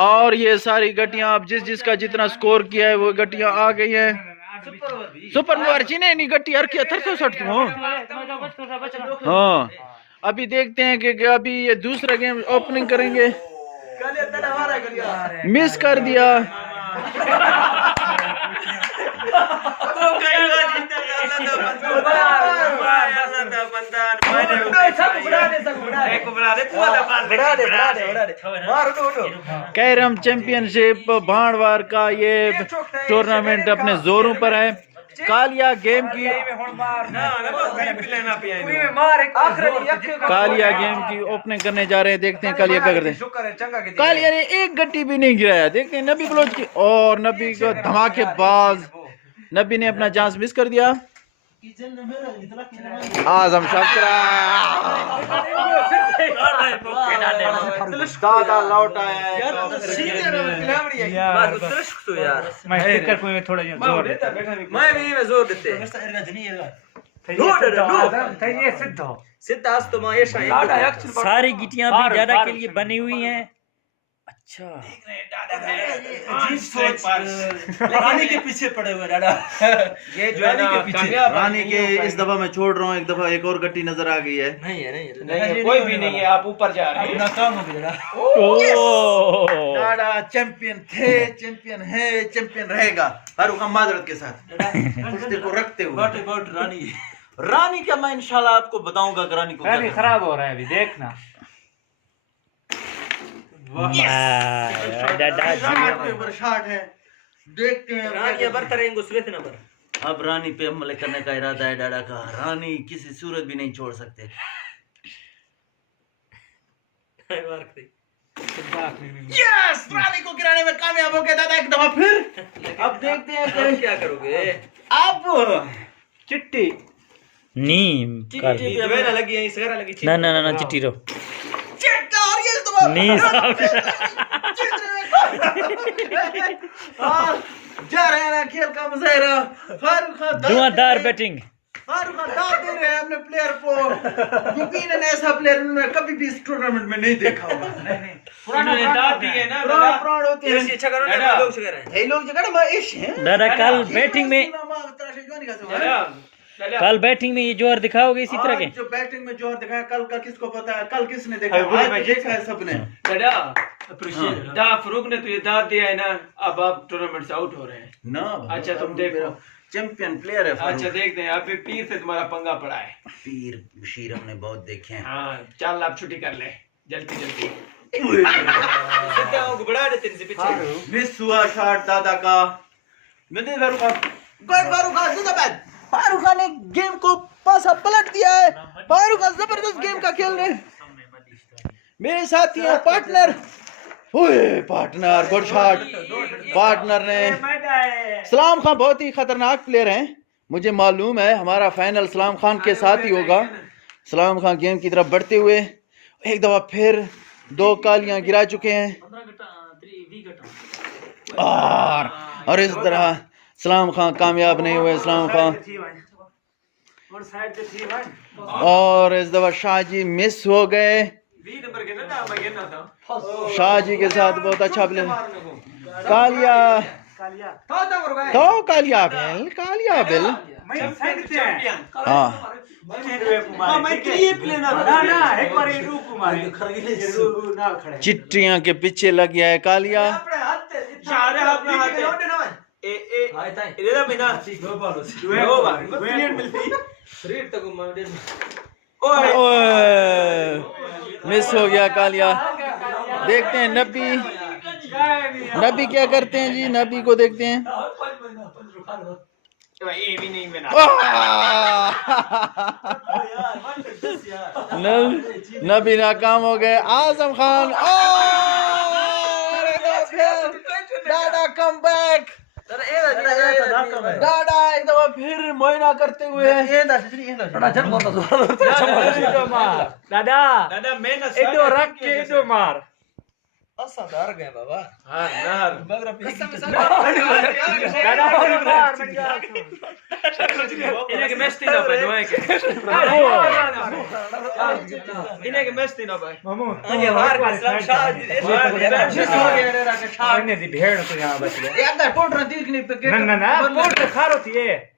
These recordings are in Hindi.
और ये सारी गड्डियां आप जिसका जितना स्कोर किया है वो गड्डियां आ गई हैं। सुपर मार्ची ने नहीं गड्डी हर किया 360 हो। हाँ अभी देखते हैं कि अभी ये दूसरा गेम ओपनिंग करेंगे। मिस कर दिया। कैरम चैंपियनशिप भांडवार का ये टूर्नामेंट अपने जोरों पर है। कालिया गेम की ओपनिंग करने जा रहे हैं। देखते हैं कालिया क्या करते हैं। कालिया ने एक गट्टी भी नहीं गिराया। देखते हैं नबी बलोच की, और नबी का धमाकेबाज नबी ने अपना चांस मिस कर दिया। आजम दादा लौट आया। सारी गिटियां भी दादा के लिए बनी हुई हैं। अच्छा रानी के पीछे पड़े हुए दादा। ये रानी के पीछे, रानी के इस दफा मैं छोड़ रहा हूँ। एक दफा एक और गट्टी नजर आ गई है। नहीं कोई भी नहीं है, आप ऊपर जा रहे हैं। अपना काम हो गया दादा। चैंपियन थे, चैंपियन है, चैंपियन रहेगा। फारूक माजरत के साथ को रखते हुए रानी का मैं इंशाल्लाह आपको बताऊंगा कि रानी को खराब हो रहा है अभी, देखना। शॉट है। देखते हैं अब रानी पे हमले करने का इरादा है डाडा का। रानी किसी सूरत भी नहीं छोड़ सकते। यस, रानी को गिराने में कामयाब हो गया दादा एक दफा फिर। अब देखते हैं क्या करोगे अब। चिट्टी नीम कर लगी ना चिट्टी रो नी जा रहे हैं ना खेल का मुजाहरा। फारूक खान धुआंधार बैटिंग। फारूक खान दाव दे रहे हैं अपने प्लेयर को। यकीनन ऐसा प्लेयर उन्होंने कभी भी इस टूर्नामेंट में नहीं देखा होगा। दादा कल बैटिंग में ये जोर दिखाओगे इसी तरह के। जो बैटिंग में जोर दिखाया कल का किसको पता है। कल किसने देखा, आज देखा है सबने। फरूक ने तो ये दाद दिया है ना, अब आप टूर्नामेंट से आउट हो रहे हैं ना। अच्छा तुम देखो, चैंपियन प्लेयर है। अच्छा देखते हैं आप पीर से तुम्हारा पंगा पड़ा है। पीर बशीर हमने बहुत देखे हैं। हाँ चल आप छुट्टी कर ले जल्दी। मिस हुआ शॉट दादा का। फारूक खान ने गेम को पासा पलट दिया है। फारूक खान जबरदस्त गेम का खेल रहे हैं। मेरे साथी हैं partner. Partner good shot. Partner ने सलाम खान बहुत ही खतरनाक प्लेयर हैं। मुझे मालूम है हमारा फाइनल सलाम खान के साथ ही होगा। सलाम खान गेम की तरफ बढ़ते हुए एक दफा फिर 2 कालियां गिरा चुके हैं। और इस तरह सलाम खान कामयाब नहीं हुए। सलाम खान और इस दफा शाहजी मिस हो गए। शाहजी के साथ बहुत अच्छा प्ले। कालिया तो कालिया बिल हाँ चिट्टियां के पीछे लग गया है कालिया। मिस हो गया कालिया। देखते हैं नबी क्या करते हैं जी। नबी को देखते हैं। नबी नाकाम हो गए। आजम खान दादा कम बैक। दादा एक दफा फिर मोइना करते हुए दादा इधो रख के इधो मार। असाधार गए बाबा। हाँ इन्हें के मस्ती ना भाई दुआएं के इन्हें के मस्ती ना भाई ये बाहर का इस्लाम शाह इन्हें दी भेड़ तो यहाँ बच गया यार दा पोट रहा तीर नहीं पे ना पोट तो खारो थी ये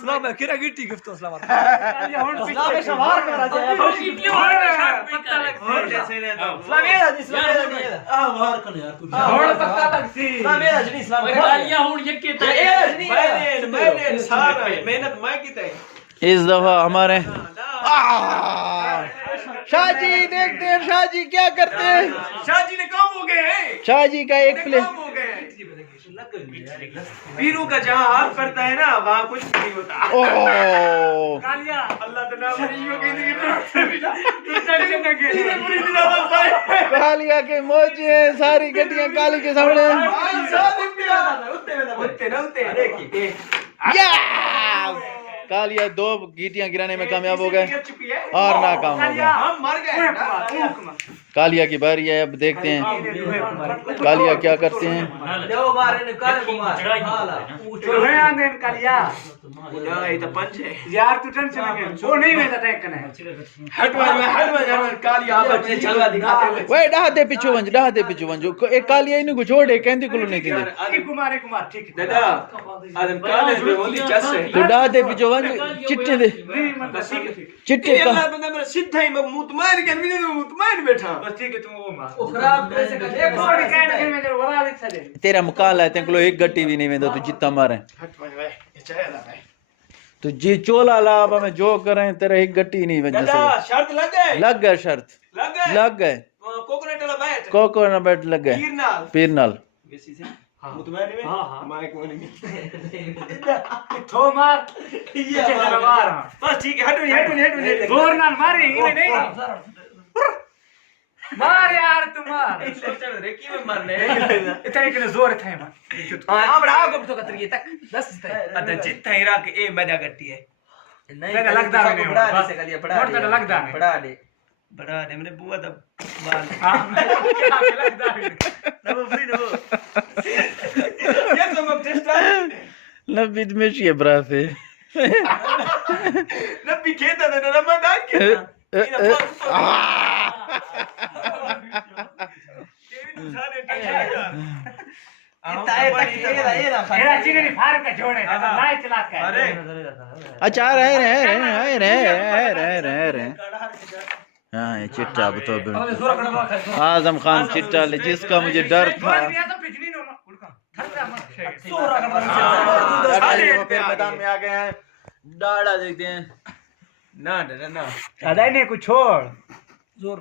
सलाम है किरा गिट्टी गिफ्ट तो सलाम ये हुन सलाम है सवार करा जाए पत्ता लगती गालियां हुन यके ते मैंने सारा मेहनत मैं की ते इस दफा हमारे शाहजी देखते हैं शाहजी क्या करते हैं शाहजी ने काम हो गए हैं शाहजी का एक प्ले काम हो गए पीरू का जहाँ हाथ पड़ता है ना वहाँ कुछ नहीं होता ओह कालिया अल्लाह तो नाम नहीं होगी नहीं कालिया के मोजे हैं सारी गड्डियां काली के सामने यस कालिया 2 गीटियां गिराने में कामयाब हो गए और नाकाम हो गए हम मर गए कालिया की बारी है अब देखते हैं कालिया क्या करते हैं कालिया यार तू टेंशन नहीं वो नहीं वेदा टैक करना है वे डहाते पिछू वंज एक कालिया इन्हें को छोड़ कहंदी कुल नहीं थी कुमार ठीक है दादा आदम कॉलेज में होली चस है तो डहाते पिछू वंज चिट्टे दे चिट्टे का बंदा मेरा सीधा ही मुतमैन के मुतमैन बैठा बस ठीक है तुम वो मार वो खराब कैसे कर एक थोड़ी कहने के में वरा दिख सके तेरा मुकाल है तेंको एक गट्टी भी नहीं वेंदो तू जितना मारे हट भाई ये चाहेला भाई तो जी चोला ला अब हमें जो करें तेरा एक गट्टी नहीं बन दादा शर्त लग गए शर्त लग गए कोकोनट वाला बैट कोकोनट बैट लग गए पीर नाल बेसी से मुतमैन में हां माइक में नहीं थो मार ये मार बस ठीक है हटो जोर नाल मारे इन्हें नहीं मार यार तू मार चल रे की में मारने इतना इतने जोर थे मार हां बड़ा आगो तो कतरी तक 10 थे अदा जित है रख ए मजा गट्टी है नहीं लगदा नहीं बड़ा दे से कलिया बड़ा दे लगदा नहीं बड़ा दे मेरे बुआ दा बाल हां लगदा नहीं नबो फ्री नबो ये तो मग टेस्ट नबीद में ये ब्राफे नबी खेता था ना रमजान के मेरा चीनी नहीं फार का जोड़े नाय चला के अरे अच्छा रहे हाँ ये चिट्टा अब तो आजम खान चिट्टा ले जिसका मुझे डर था फिर मैदान में आ गए हैं डाड़ा देखते हैं ना डर ना दादा ने कुछ छोड़ जोर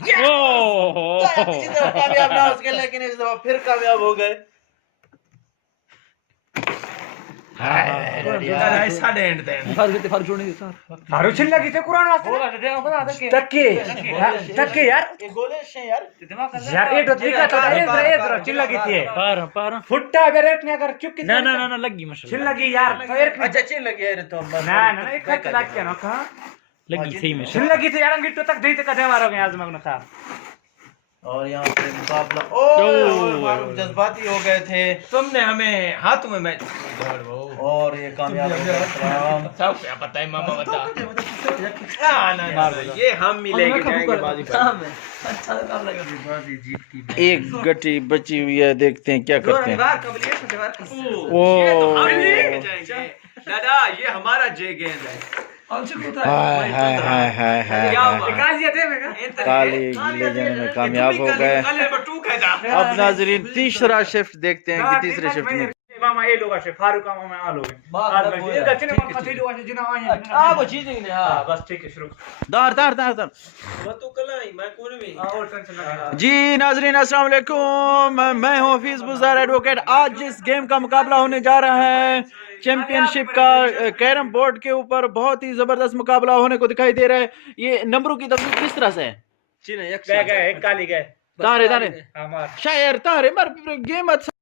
कामयाब ना उसके लेकिन इस दफा फिर कामयाब हो गए साढ़े एंड थे फारू छिल लगी थे कुरान वास्ते तक्के यार ये गोले से यार यार ये तो दिखा तो ये छिल लगी थी पर फुट्टा अगर एक ने अगर चुप ना लगी माशाल्लाह छिल लगी यार तो एक अच्छा चिन लगी है तो ना एक खत लग के ना खा लगी सही में छिल लगी थी यार गिट्टो तक दे तक मारो गए आज मगन खा और यहाँ पे मुकाबला फारूक जज्बाती हो गए थे तुमने हमें हाथों में मैच और ये कामयाब हो गए सब क्या पता है मामा बता ना ये हम मिलेंगे जाएंगे बाजी पर एक गट्टी बची हुई है देखते हैं क्या करते हैं ओ दादा ये हमारा जे गेंद है हाय काली गिले जाने में कामयाब हो गए अब नाजरीन तीसरा शिफ्ट देखते हैं कि तीसरे शिफ्ट में मामा ये लोग से फारूक मामा आ लोग ये गचने मन खती लोग से जिना आए वो चीज नहीं है हां बस ठीक है शुरू दार वो तो कलाई मैं कौन में और टेंशन लगा जी नाजरीन अस्सलाम वालेकुम मैं हूं हफीज बुज़दार एडवोकेट आज जिस गेम का मुकाबला होने जा रहा है चैंपियनशिप का कैरम बोर्ड के ऊपर बहुत ही जबरदस्त मुकाबला होने को दिखाई दे रहा है ये नंबरों की तरतीब किस तरह से है गए एक काली गए तारे हमार शायर तारे मर गेम अच्छा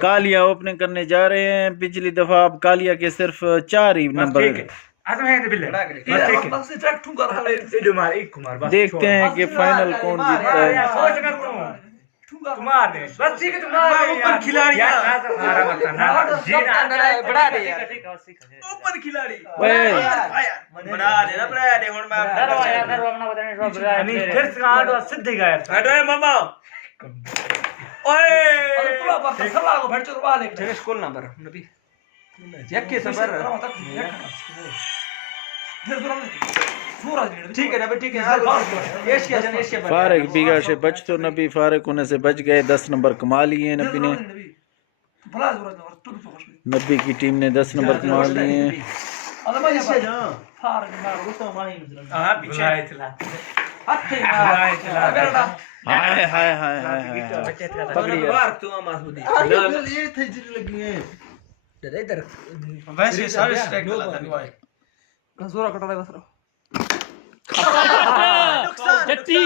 कालिया ओपनिंग करने जा रहे हैं पिछली दफा अब कालिया के सिर्फ 4 ही नंबर आजम है बिल्ले बस ठीक है इधर मार एक कुमार बस देखते हैं कि फाइनल कौन जीतता है। सोच कर कुमार दे बस ठीक है तुम्हार ऊपर खिलाड़ी यार मारा मत ना जीना बढ़ा दे यार ऊपर खिलाड़ी बना दे ना बना दे हुन मैं डरवा यार डरवा अपना बताने सब नहीं फिर से आडो सीधे गया यार हटो मामा ओए पूरा बात सला को भेड़ चोरवा ले तेरे स्कूल नंबर नबी यक्के सबर ठीक है नबी ठीक है एशिया जन एशिया फारिक बीघा से बच तो नबी फारिक होने से बच गए। 10 नंबर कमा लिए नबी ने। नबी की टीम ने 10 नंबर कमा लिए हैं। हां पीछे चला हाय हाय हाय हाय पकड़ी बार तू मार खुदी ये थे जिन लगी है। इधर वैसे सारे स्ट्राइक गलत है भाई जोरा कटा बस जट्टी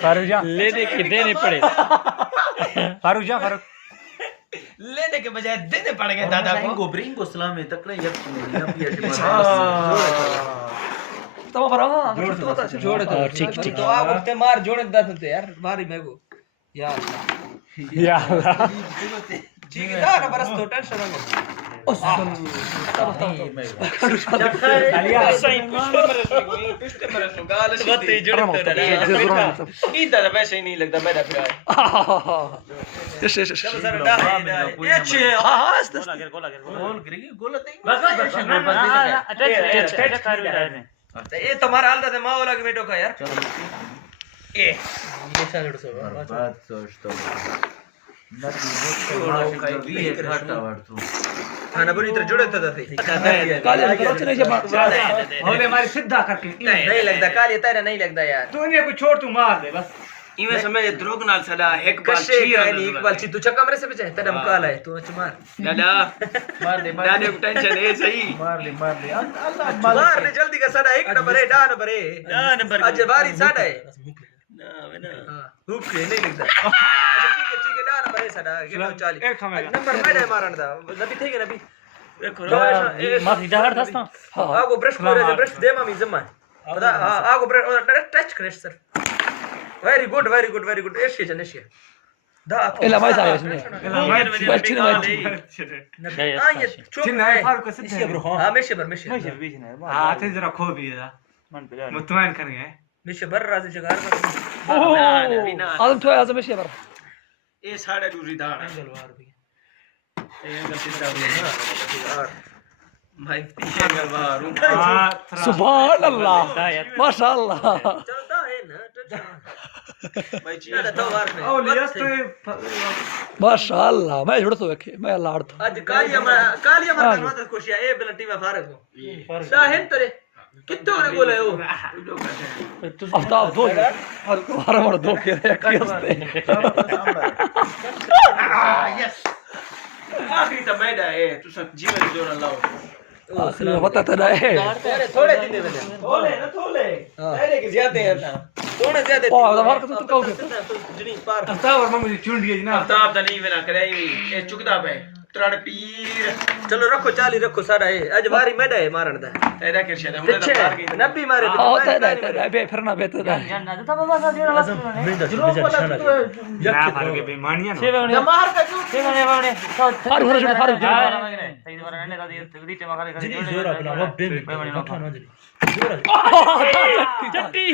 फारूक जा लेने के देने पड़े फारूक जा फारूक लेने के बजाय देने पड़ गए दादा को ब्रिंगो सलाम है तकड़े यक तब पर जोड़ दो ठीक ठीक तो आप उठते मार जोड़े दते यार मारी मेरे को यार ठीक है ना बरस तो टेंशन ना इधर वैसे ही नहीं लगता मेरा प्यार ये तुम्हारा हाल था माँ वाला के बेटो का यार ये बात सोचता हूं खाना बड़ी तरह जुड़े था काले बच्चे नहीं जमा होले मारी सीधा करके नहीं लगता काली तेरा नहीं लगता यार तूने को छोड़ तू मार दे बस इमे समय द्रोग नाल सदा एक बार चीर एक बार ची तू चक्का मेरे से बचे तेरा मुकाला है तू अच्छा मार दादा मार दे दादा को टेंशन है सही मार ले अल्लाह मार ले जल्दी कर सदा एक नंबर है डा नंबर है आज बारी साडा है ना हां हुक नहीं लगता अच्छा ठीक है डा नंबर है सदा किलो 40 नंबर में है मारन दा नबी ठीक है नबी देखो माफी जा हट दस्ता आगो ब्रश करे ब्रश दे मामी जम्मा पता हां आगो ब्रश टच करे सर वेरी गुड एशिया जन एशिया दा एला माइस आया इसने चिन्ह ये चिन्ह है फारूक सिद्धे ब्रो हां मेशे बर हां थे जरा खो भी है मन पे मुतमैन करेंगे मेशे बर राज जगार आदम तो आजम से पर ये साढ़े दूरी दान गलवार भी ये गलती से यार भाई पीछे गलवार सुभान अल्लाह माशाअल्लाह चलता है ना भाई जी तो वार में ओ लियस तो माशाअल्लाह मैं जुड़ तो देखे मैं लाड़ तो आज कालिया मत खुशिया ए बिलटी में फारक हो साहिन तेरे कितने ने बोले हो आफ्ताब दो हमारा मर दो के एक हंसते यस आखिरी तो मैदा है तू सब जीवन जोड़ लाओ आखिरी बता तो है थोड़े दिन में थोड़े अरे के ज्यादा है थोड़े ज्यादा ओ हमार को तो कहोगे जनी पार आफ्ताब और मम्मी चुन दिए ना आफ्ताब तो नहीं मेरा करे ये चुकदा पे त्रण पीर चलो रखो चाली रखो सारा है आज बारी मैदा है मारन दा तेरा के शायद हम तो मार गई नब्बी मारे होता है बे फिरना बेता है ना फारूक बेईमानियां ना मार का जो फारूक चट्टी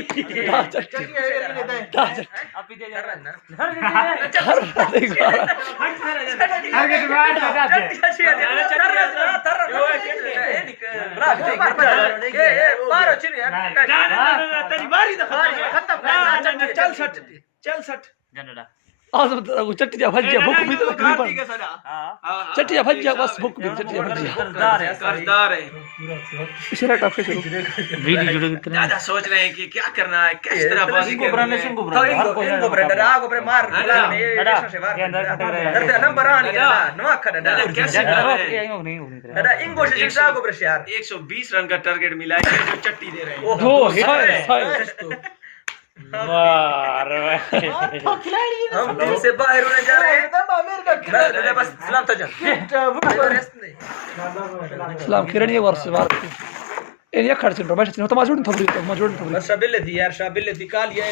आजम तो चट्टिया भजिया भूख भी तो तकरीबन चट्टिया भजिया बस भूख भी चट्टिया भजिया कर्जदार है इशारा टफे शुरू वीडियो जुड़े कितने दादा सोच रहे हैं कि क्या करना है किस तरह बात इनको ब्रांड इनको ब्रांड आगो ब्रे मार दादा नंबर आनी है नवा खड़ा दादा कैसे दादा इंगो से आगो ब्रे यार 120 रन का टारगेट मिला है जो चट्टी दे रहे हैं ओ मार तो खिलाड़ी हम टीम से बाहर होने जा रहे हैं आमिर का खिलाड़ी बस सलाम तो जा सलाम किरण ये वर्ष वार ए ये खर्च रो मैच तो माजून थबरी तो माजून थबरी शाबिल थी यार शाबिल थी कालिया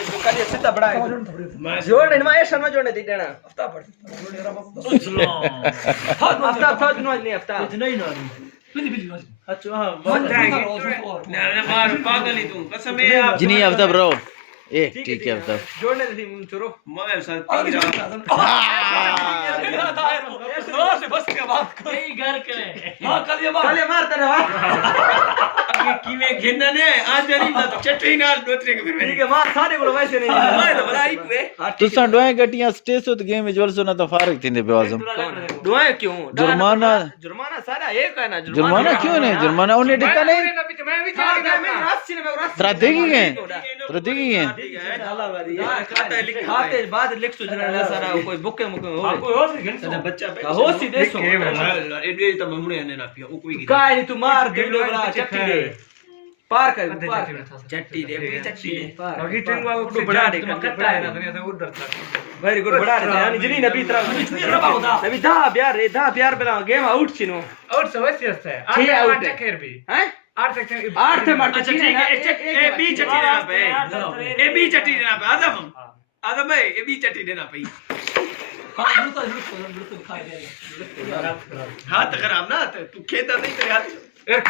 सीधा बड़ा है जोड़ नहीं मैं शर्मा जोड़ने दी देना हफ्ता पड़ हफ्ता था नहीं हफ्ता नहीं ना बिल्ली बिल्ली अच्छा हां मार पागल ही तू कसम है आप जिनी आफ्ताब रो ए ठीक है आफ्ताब जोड़ने दी चुरो मैं साथ से बस के बात यही घर करे हां कल ये मारता ना आगे कीमे घेना ने आज नहीं ना चटनी नाल दोतरे के फिर ठीक है मार सारे बोलो वैसे नहीं मैं तो बड़ा ही हुए तुसा डोए गटियां स्टेस तो गेम विच वलसो ना तो फारक थिंदे बेवाजम दुआएं क्यों जुर्माना सारा एक है ना जुर्माना क्यों नहीं जुर्माना उन्हें डिक्का नहीं मैं भी था मैं रास्ते में तरा देगी गए खाते बाद लिख तो जरा सारा कोई बुके मुके हो कोई हो सी सारा बच्चा हो सी देसो ए तो ममुने ने ना पिया ओ कोई काय नहीं तू मार दिलो बड़ा चट्टी दे पार कर चट्टी दे कोई चट्टी दे बाकी टेंगवा को बढ़ा दे कट्टा है ना दुनिया से उधर था वेरी गुड बढ़ा दे यानी जनी नबी तरह नबी दा प्यार बना गेम आउट छिनो आउट से वैसे है 6 आउट खैर भी हैं 8 से मारते ठीक है ए बी चट्टी देना पे ए बी चट्टी देना पे आदम भाई ए बी चट्टी देना पे हाथ खराब ना तू खेता नहीं तेरे हाथ एक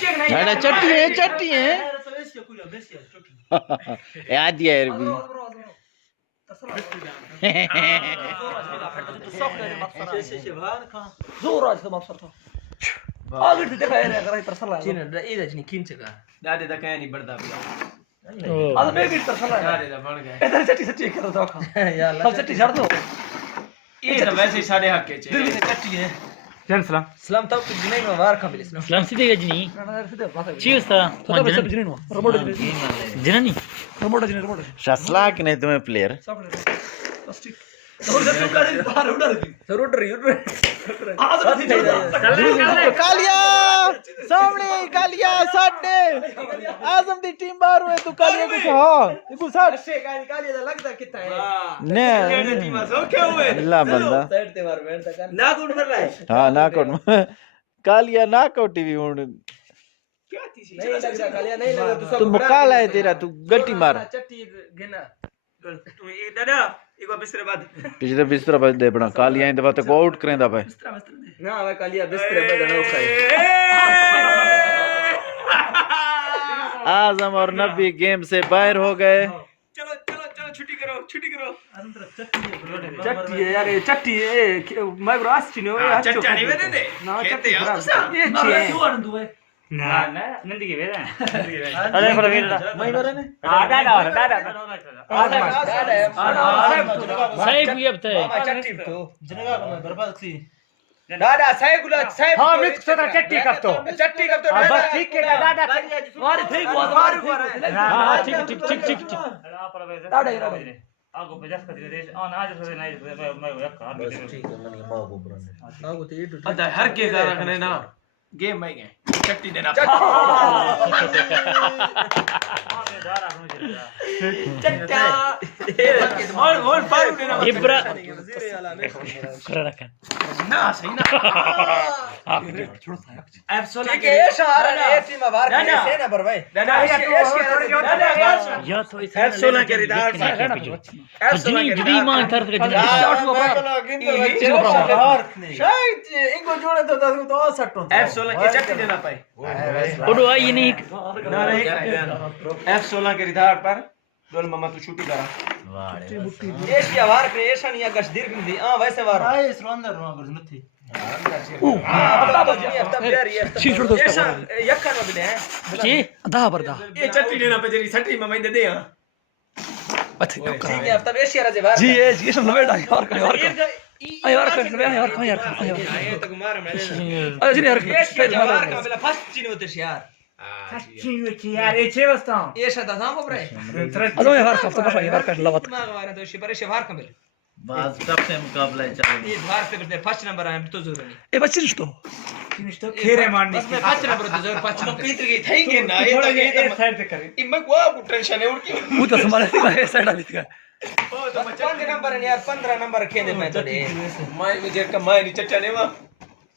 चेक नहीं ना चट्टी है याद दिया यार भी जोर आज तो मफसर था आगे से देखा यार अगर तरसला चीन ए दजनी किंचगा दादे दा कहीं नहीं बढ़दा पिया आज मैं भी तरसला दादे दा बन गए इधर चट्टी से चेक करो तो खा यार सब चट्टी छाड़ दो ये तो वैसे साढ़े हक के दिल में चट्टी है जन सलाम सलाम तो जिने में वार खा मिलिस Selam sih gajni. Ciusta. तो सब जिने नो रोबोट Jenani. रोबोट शसलाक नहीं तुम्हें प्लेयर सब बस ठीक और जब तुम कर बाहर उड़ रही जरूर आज नहीं कालिया सामने कालिया साडे आजम दी टीम बाहर हुए तू कालिया को हां देखो साड अच्छे कालिया दा लगदा कितना है ने टीम सो क्या हुए अल्लाह बंदा साइड ते मार बैठ तक ना गुड कर रहा है हां नाकआउट कालिया नाकआउट भी हुन नहीं लग रहा कालिया नहीं लग रहा तू मुकाला है तेरा तू गट्टी मार चट्टी गिना तू ये दादा एक बार बिस्तर बाद पिछले बिस्तर पर दे बना कालिया इन दफा तो आउट करेंदा भाई ना भाई कालिया बिस्तर पे जाना होता है आजम और नबी गेम से बाहर हो गए चलो छुट्टी करो चट्टी है यार ये चट्टी है मैं रास चिनो ये चट्टी नहीं वेदे दे ना चट्टी ये ना नंदी के वेदा अरे पर वेदा मैं बरे ने दादा Saya punya betul. चट्टी तो जनगा को मैं बर्बाद थी दादा साहेब गुला साहेब हां मिक्स तो चट्टी कब तो बस ठीक है दादा मार ठीक हुआ हां ठीक दादा आगो बजास कर दे ऑन आज से नहीं मैं एक हाथ ठीक है मनी मां को ब्रंड आगो तो ये अदा हर के जा रखने ना गेम में गए चट्टी देना चट्टा और पार देना Ibra. वजीर आला में Kerakan. ना सही ना एब्सोल्युटली ठीक है ये शहर है ये टीम वार के से ना पर भाई दादा Ya tu itu. F16 के रिदार Jadi mang tar ke jadi. शायद इनको जोड़े तो 10 तो और सट होता F16 की चट्टी देना पाए Udah ini. ना F16 के रिदार पर डोल मामा तू छुट्टी करा एशिया वार पे ऐसा नहीं गश दीर्घ में दी हां वैसे वार आए सुंदर रो कर नथी अब यार ये छी छोड़ दो ऐसा यक्का में भी है Si. दा बरदा ये चट्टी लेना पे जरी सट्टी में मैं दे दे हां अच्छा ठीक है अब तब एशिया राजे वार जी ये सब लवेड़ा यार का यार ये तक मार मैं अरे जी यार एशिया वार का पहला फर्स्ट चीन होते यार यार ये छे बसता ये शता था बरे अदो यार का तो यार का लवत दिमाग वाला तो शिपर एशिया वार का मिल बस कब से मुकाबला चल ये द्वार से फर्स्ट नंबर है तो जरूर नहीं ए बच्चे तो खेरे मारने बस मैं 5 नंबर तो जोर 5 नंबर कितने की थेंगे ना ये थोड़ा तो ये साइड पे करे इम्मा को आप टेंशन है उनकी वो तो संभाले थे साइड आली का ओ तो 5 नंबर है यार 15 नंबर खेले मैं तो दे मैं मुझे का मैं नहीं चचा ने वा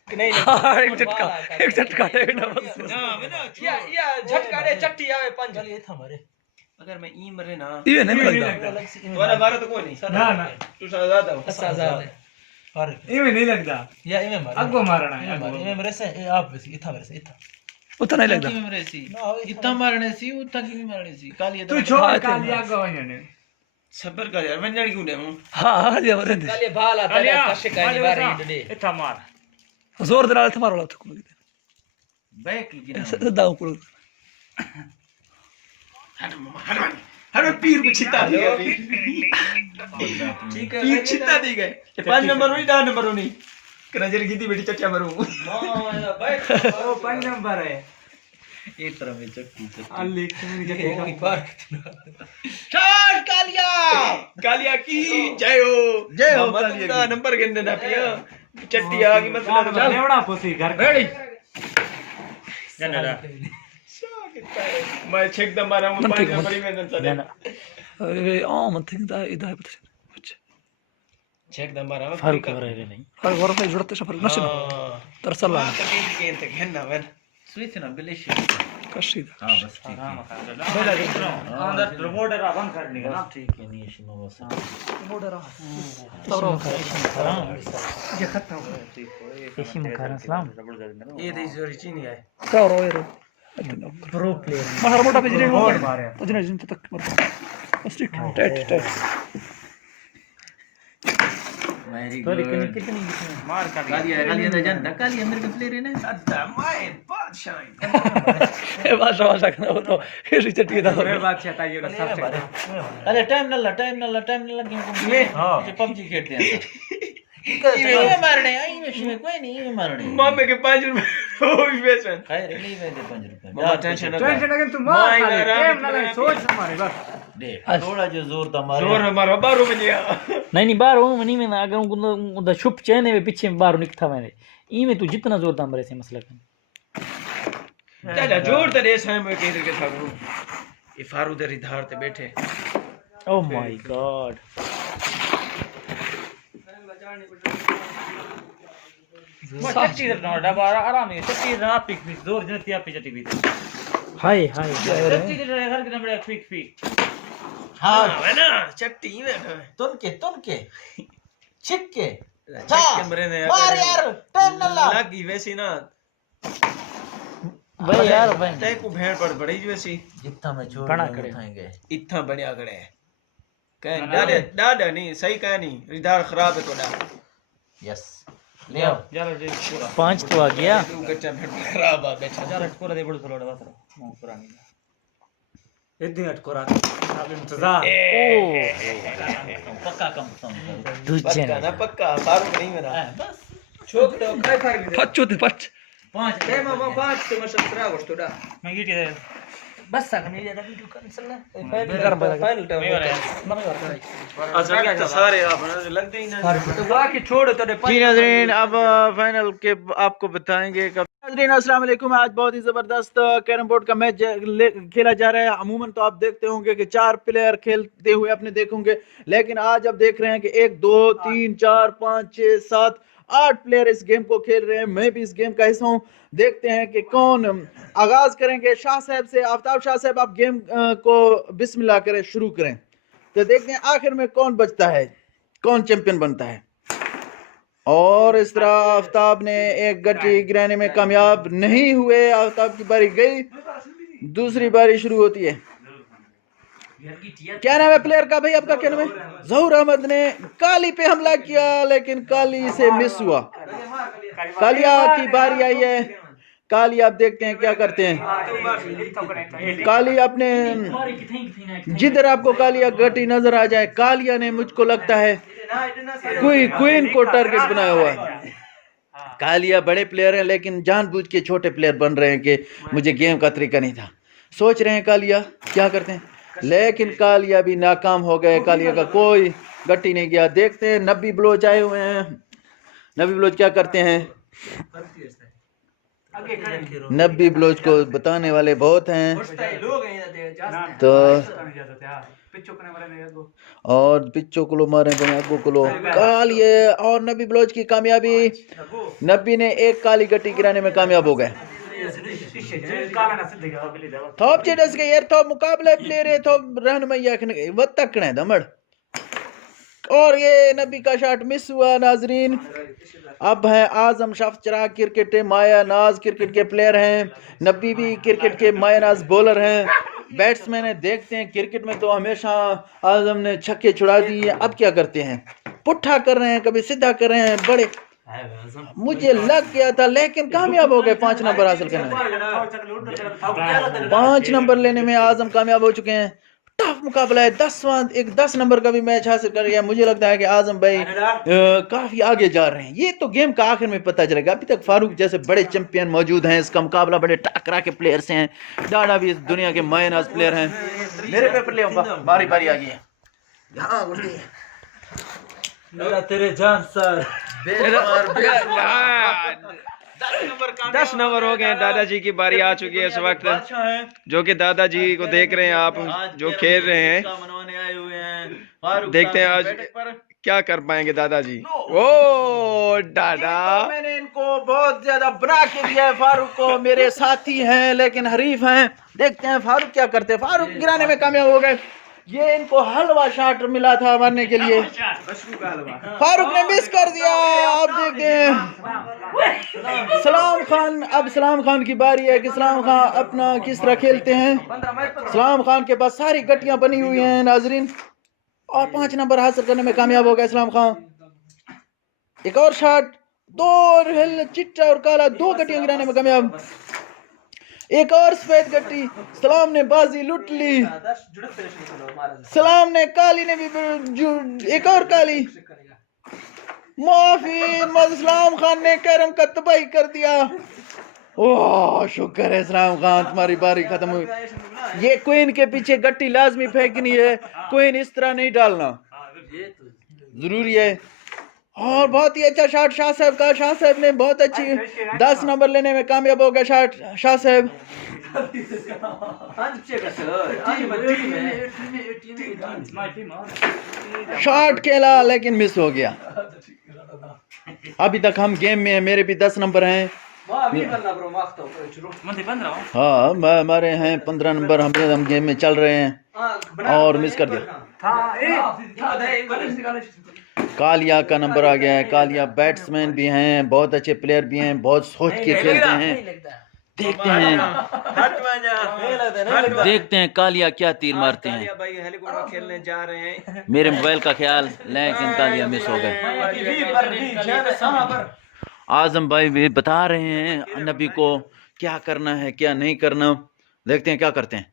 कि नहीं एक झटका एक डबल ना मैं ना या झटका दे चट्टी आवे 5 ये था हमारे अगर मैं ई मरे ना ये नहीं लगता तुम्हारा मारा तो कोई नहीं ना ना तू ज्यादा हो 10,000 और इमे नहीं लगता या इमे मार अगो मारना है इमे मेरे से आप वैसे इतना मेरे से इतना उतना नहीं लगता मेरे सी इतना मारने सी उतना की मारने सी काली तू छोड़ काली अगो वने सबर कर यार मैं नहीं क्यों दे हाँ ये बरे काले भाला तले कश काली बारी डे इतना मार जोर दे रहा था मारो तो बैक की ऐसे दाऊ को हर पीर को छिता दिया ठीक है पीर छिता दी गए 5 नंबर नहीं 10 नंबर नहीं नजर गिदी बेटी चचा मरू हां बैठ ओ 5 नंबर है एक तरह में चक्की अल्ली की बार शान कालिया की जय हो कालिया का नंबर गिनने ना पिया चट्टी आ गई मतलब चल लेवड़ा पोसी घर रेडी मैं चेक द मारा हूं 5 नंबर ही में चले अरे मन थिंक दा इदा अच्छा चेक द मारा फर्क हो रहा है नहीं और गौरव भाई जुड़ते सफर नशे तरसल के इंत घन्ना वन स्विच ना बिलिश कशी हां बस ठीक है अंदर रिमोट है बंद करने का ना ठीक है नहीं इसी में बस ये खत्म हो गया इसी में कारण सलाम ये दे जोरी चीनी है क्या हो रहा है प्रो प्लेयर मार मोटा पे जिने और मारे तो जिने जिन तक मर बस ठीक टाइट वेरी तो गुड कितनी मार का कालिया तो जानता कालिया मेरे को प्लेयर है ना अद्दा मैं बादशाह ए बादशाह करना हो तो ये चट्टी था मेरे बात चाहता है ये सब अरे टाइम न ला क्यों ये ये पबजी खेलते हैं ये मारने आई में शिवे कोई नहीं ये मारने मामे के 5 रुपए वो भी बेचन खैर नहीं में दे 5 रुपए मामा टेंशन ना टेंशन अगर तुम मार खा ले गेम ना ले सोच हमारे बस दे थोड़ा जो जोर था मारे जोर हमारा बारो बनिया नहीं बाहर हूँ नहीं मैं अगर उनको छुप चैने में पीछे बाहर निकथा मैंने ई में तू जितना जोर दाम रहे से मसला कर चाचा जोर तो दे साइम में केंद्र के साथ ये फारूद रिधार ते बैठे ओ माय गॉड चट्टी ना डबा आराम है चट्टी ना पिक पिक जोर जती आप चट्टी भी हाय हाय चट्टी दे घर के नंबर क्विक क्विक हां है ना चट्टी में तुन के छिक के चेक कैमरे ने मार यार टाइम न ला लगी वैसी ना भाई यार भाई तय को भेड़ पड़ बड़ी वैसी जितना मैं छोड़ बना रहा करे। उठाएंगे इतना बढ़िया खड़े है कह डाले डाडा नहीं सही कह नहीं रिधार खराब है तोड़ा यस ले आओ चलो जी 5 तो आ गया तू कच्चा भेड़ खराब आ बैठा चलो अटकोरा दे बड़ थोड़ा बस मो पुरानी इतनी अटकोरा अब इंतजार पक्का कम कम दूजे पक्का ना पक्का फारूक नहीं मेरा बस छोक तो काय फार पच्चो ते पच 5 ते मामा 5 ते मसल 3 गोष्ट दा मैं गिटी दे बस सक नहीं ज्यादा वीडियो कैंसिल ना फाइनल टाइम अच्छा क्या सारे आप लगते ही ना तो बाकी छोड़ तो जी नाज़रीन अब फाइनल के आपको बताएंगे कब नाज़रीन अस्सलाम वालेकुम आज बहुत ही ज़बरदस्त कैरम बोर्ड का मैच खेला जा रहा है अमूमन तो आप देखते होंगे कि 4 प्लेयर खेलते हुए अपने देखेंगे लेकिन आज अब देख रहे हैं कि 1 2 3 4 5 6 7 8 प्लेयर इस गेम को खेल रहे हैं मैं भी इस गेम का हिस्सा हूँ देखते हैं कि कौन आगाज करेंगे शाह साहब से आफ्ताब शाह साहब आप गेम को बिस्मिल्लाह करें शुरू करें तो देखते हैं आखिर में कौन बचता है कौन चैंपियन बनता है और इस तरह आफ्ताब ने एक गट्टी गिराने में कामयाब नहीं हुए आफ्ताब की बारी गई दूसरी बारी शुरू होती है क्या नाम है प्लेयर का भाई आपका क्या नाम है जहूर अहमद ने काली पे हमला किया लेकिन काली से मिस हुआ कालिया की बारी आई है काली आप देखते हैं क्या करते हैं काली अपने जिधर आपको कालिया गटी नजर आ जाए कालिया ने मुझको लगता है कोई क्वीन को टारगेट बनाया हुआ है कालिया बड़े प्लेयर हैं लेकिन जानबूझ के छोटे प्लेयर बन रहे हैं कि मुझे गेम का तरीका नहीं था सोच रहे हैं कालिया क्या करते हैं लेकिन कालिया भी नाकाम हो गए कालिया का कोई गट्टी नहीं गया देखते हैं नबी बलोच आए हुए हैं नबी बलोच क्या करते हैं नब्बी बलोच को बताने वाले बहुत हैं लोग हैं तो और पिच्चो को लो मारे बने अगो को लो काल ये और नब्बी बलोच की कामयाबी नब्बी ने एक काली गट्टी गिराने में कामयाब हो गए थोप चेडस के यार थोप मुकाबले प्लेयर है थोप रहनुमाई आखने वो तकने दमड़ और ये नबी का शॉट मिस हुआ नाजरीन। अब है आजम शफ चिराग क्रिकेट माया नाज क्रिकेट के प्लेयर हैं, नबी भी क्रिकेट के माया नाज बॉलर हैं, बैट्समैन है। देखते हैं क्रिकेट में तो हमेशा आजम ने छक्के छुड़ा दिए, अब क्या करते हैं, पुट्ठा कर रहे हैं कभी सीधा कर रहे हैं। बड़े मुझे लग गया था लेकिन कामयाब हो गए 5 नंबर हासिल करने में। 5 नंबर लेने में आजम कामयाब हो चुके हैं। टफ मुकाबला है, 10 नंबर का भी मैच हासिल कर गया। मुझे लगता है कि आजम भाई काफी आगे जा रहे हैं। ये तो गेम का आखिर में पता चलेगा। अभी तक फारूक जैसे बड़े चैंपियन मौजूद हैं, इसका मुकाबला बड़े टकरा के प्लेयर्स हैं। डाडा भी इस दुनिया के मायनाज प्लेयर हैं। मेरे पे प्लेयर बारी बारी आ गई है। मेरा तेरे जान सर 10 नंबर हो गए। दादाजी की बारी आ चुकी है इस वक्त, जो कि दादाजी को देख रहे हैं आप, जो खेल रहे हैं। देखते हैं आज क्या कर पाएंगे दादाजी। ओ दादा मैंने इनको बहुत ज्यादा बना के दिया है। फारूक को मेरे साथी हैं लेकिन हरीफ हैं। देखते हैं फारूक क्या करते हैं। फारूक गिराने में कामयाब हो गए। ये इनको हलवा शॉट मिला था मारने के लिए, फारूक ने मिस कर दिया। आप देखते हैं सलाम खान, अब सलाम खान की बारी है कि सलाम खान अपना किस तरह खेलते हैं। सलाम खान के पास सारी गट्टियां बनी हुई हैं नाजरीन, और 5 नंबर हासिल करने में कामयाब हो गए सलाम खान। एक और शॉट, 2 चिट्टा और काला, 2 गट्टियां गिराने में कामयाब। एक और सफेद गट्टी, सलाम ने बाजी लुट ली। सलाम ने काली ने भी एक और काली, माफी। सलाम खान ने कैरम का तबाही कर दिया। ओह शुक्र है सलाम खान, तुम्हारी बारी खत्म हुई। ये क्वीन के पीछे गट्टी लाजमी फेंकनी है, क्वीन इस तरह नहीं डालना जरूरी है। और बहुत ही अच्छा शॉट शाह साहब का। शाह साहब ने बहुत अच्छी 10 नंबर लेने में कामयाब हो गया शॉट शाह साहब। शॉट खेला लेकिन मिस हो गया। अभी तक हम गेम में हैं, मेरे भी 10 नंबर हैं। हाँ हमारे हैं 15 नंबर, हम गेम में चल रहे हैं और मिस कर दिया। कालिया का नंबर आ गया है। कालिया बैट्समैन भी हैं, बहुत अच्छे प्लेयर भी हैं, बहुत सोच के खेलते हैं। देखते हैं कालिया क्या तीर मारते हैं। खेलने जा रहे हैं। मेरे मोबाइल का ख्याल लेकिन कालिया मिस हो गए। आजम भाई भी बता रहे हैं नबी को क्या करना है क्या नहीं करना। देखते हैं क्या करते हैं।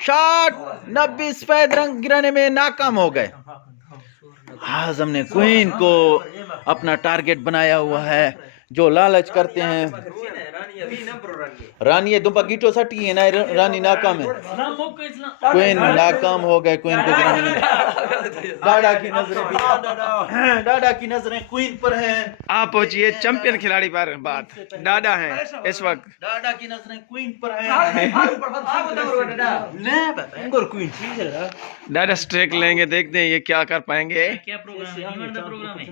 शॉट, नबी सफेद रंग गिराने में नाकाम हो गए। आजम ने क्वीन को अपना टारगेट बनाया हुआ है। जो लालच करते हैं, रानी दुम्पा गिटो सटी है ना, रानी नाकाम है, क्वीन नाकाम हो गए। क्वीन को गिराने में डाडा की नजरें, डाडा की नजरें क्वीन पर हैं। आप पहुंचिए चैंपियन खिलाड़ी पर। बात डाडा है इस वक्त, डाडा की नजरें क्वीन पर हैं। डाडा स्ट्राइक लेंगे, देखते हैं ये क्या कर पाएंगे। क्या प्रोग्राम है?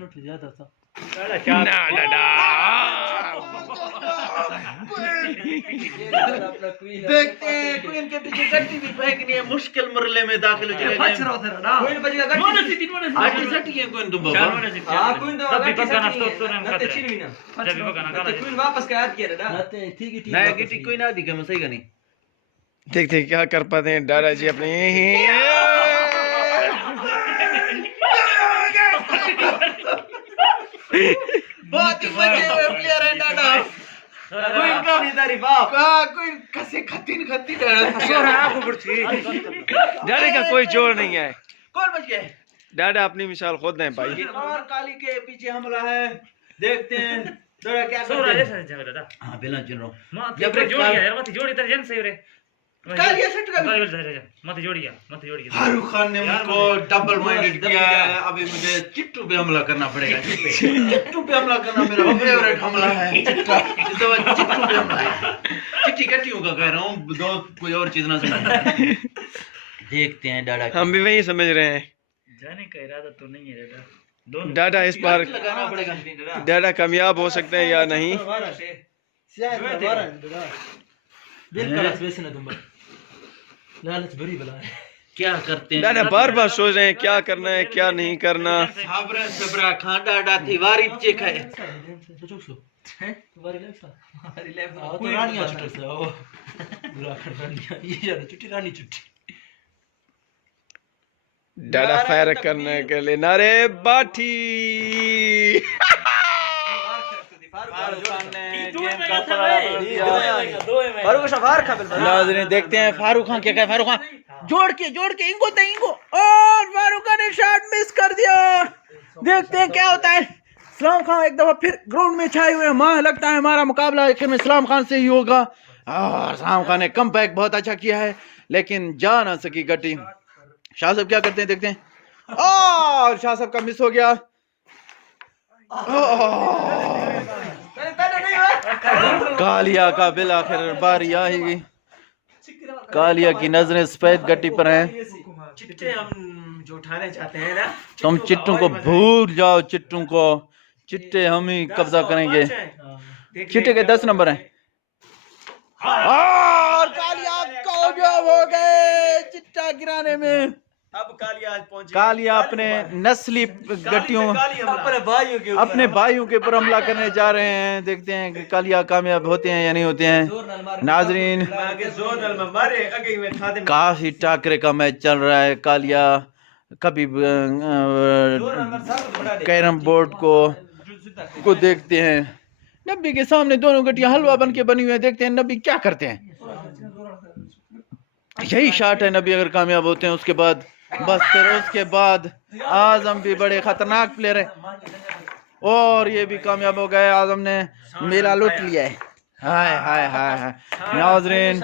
ना डाडा देखते हैं क्वीन के पीछे गट्टी भी फेंकनी है, मुश्किल मरले में दाखिल हो जाएगा। क्वीन बचेगा गट्टी आटी सटी है क्वीन तुम हां क्वीन तो तब भी पक्का ना स्टॉप तो ना करते छीन भी ना जब भी पक्का ना क्वीन वापस का याद किया ना ठीक है नया गट्टी क्वीन आदि का सही का नहीं। देखते क्या कर पाते हैं डाडा जी अपने। बहुत ही बचे हुए प्लेयर है डाडा। क्वीन का नहीं तारीफ आप का क्वीन कसे खतीन खती डाडा आपको कुर्सी डाडा का कोई जोर नहीं है। कौन बच गया? डाडा अपनी मिसाल खुद दें भाई। और काली के पीछे हमला है, देखते हैं डाडा क्या करते हैं। हां बेला चल रहा हूं। जब जोड़ी है यार, मत जोड़ी तेरे जन से रे कालिया सेट का मत जोड़िए फारूक खान ने मुझको डबल माइंडेड किया है। अभी मुझे चिट्टू पे हमला करना पड़ेगा। चिट्टू पे हमला करना मेरा फेवरेट हमला है। चिट्टा इस दफा चिट्टू पे हमला है। चिट्टी कट्टियों का कह रहा हूँ, दो कोई और चीज ना समझ। देखते हैं डाडा, हम भी वही समझ रहे हैं। जाने का इरादा तो नहीं है डाडा। डाडा इस बार लगाना पड़ेगा। डाडा कामयाब हो सकते हैं या नहीं। लालच बड़ी बला है। क्या करते हैं डाडा बार बार सोच रहे हैं क्या करना है क्या नहीं करना। साबरा सबरा खां डाडा थी वारी चेक है। डाडा फायर करने के लिए नारे बाठी। नाज़रीन देखते हैं फारूक खान क्या कहे। फारूक खान जोड़ के इंगो थे इंगो, और फारूक खान ने शॉट मिस कर दिया। देखते हैं क्या होता है। सलाम खान एक दफा फिर ग्राउंड में छाए हुए हैं। मां लगता है हमारा मुकाबला आखिर में सलाम खान से ही होगा। और सलाम खान ने कमबैक बहुत अच्छा किया है, लेकिन जा ना सकी गट्टी। शाह साहब क्या करते हैं देखते हैं। और शाह साहब का मिस हो गया। कालिया का बिल आखिर बारी आएगी। कालिया की नजरें सफेद गट्टी पर हैं। चिट्टे हम जो उठाने चाहते हैं ना, तुम चिट्टू को भूल जाओ। चिट्टे हम ही कब्जा करेंगे। चिट्टे के 10 नंबर हैं। और कालिया कामयाब हो गए चिट्टा गिराने में। अब कालिया आज पहुंचे। कालिया अपने नस्ली गट्टियों अपने भाइयों के ऊपर हमला करने जा रहे हैं। देखते हैं कि कालिया कामयाब होते हैं या नहीं होते हैं। नाजरीन काफी टाकरे का मैच चल रहा है। कालिया कभी कैरम बोर्ड को देखते हैं। नब्बी के सामने दोनों गट्टियां हलवा बन के बनी हुई है। देखते हैं नब्बी क्या करते हैं। यही शॉट है नबी अगर कामयाब होते हैं उसके बाद बस फिर उसके बाद आजम भी बड़े खतरनाक प्लेयर है। और ये भी कामयाब हो गए। आजम ने मेला लूट लिया है। हाय हाय हाय हाय नाज़रीन।